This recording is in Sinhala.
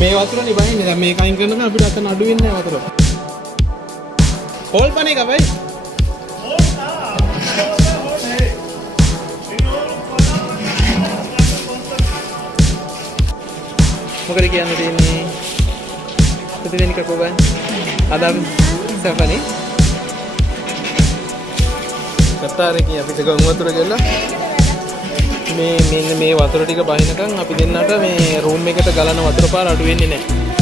මේ වතුරනේ බහින්නේ. දැන් මේක අයින් කරනකම් අපිට අතන අඩු වෙන්නේ නැහැ වතුර. හෝල් පනේ का भाई මොකද කියන්න තියෙන්නේ? ප්‍රතිවෙනික කොබ අදම් සපනේ කතාරේ අපිට ගම් වතුර ගෙල්ලා මේ මෙන්න මේ වතුර ටික බහිනකම් අපි දෙන්නට මේ රූම් එකට ගලන වතුර පාර අඩු වෙන්නේ නැහැ.